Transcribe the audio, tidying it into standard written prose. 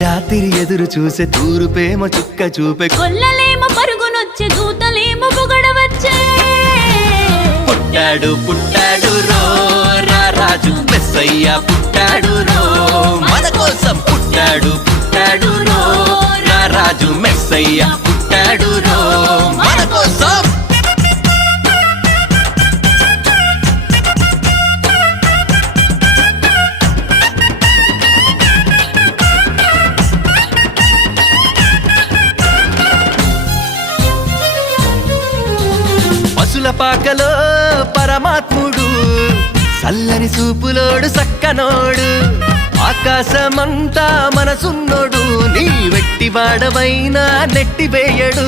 రాత్రి ఎదురు చూసే తూరుపేమో చుక్క చూపే కొల్లలేమో పరుగునొచ్చే దూతలేమో పొగడవచ్చే పుట్టాడు పుట్టాడు రో రాజు మెస్సయ్య పుట్టాడు రో మన కోసం పుట్టాడు పుట్టాడు రో రాజు మెస్సయ్య పుట్టాడు రో మన కోసం పసుల పాకలో పరమాత్ముడు చల్లని చూపులోడు సక్కనోడు ఆకాశమంతా మనసున్నోడు నీ వెట్టి వాడవైనా నెట్టివేయడు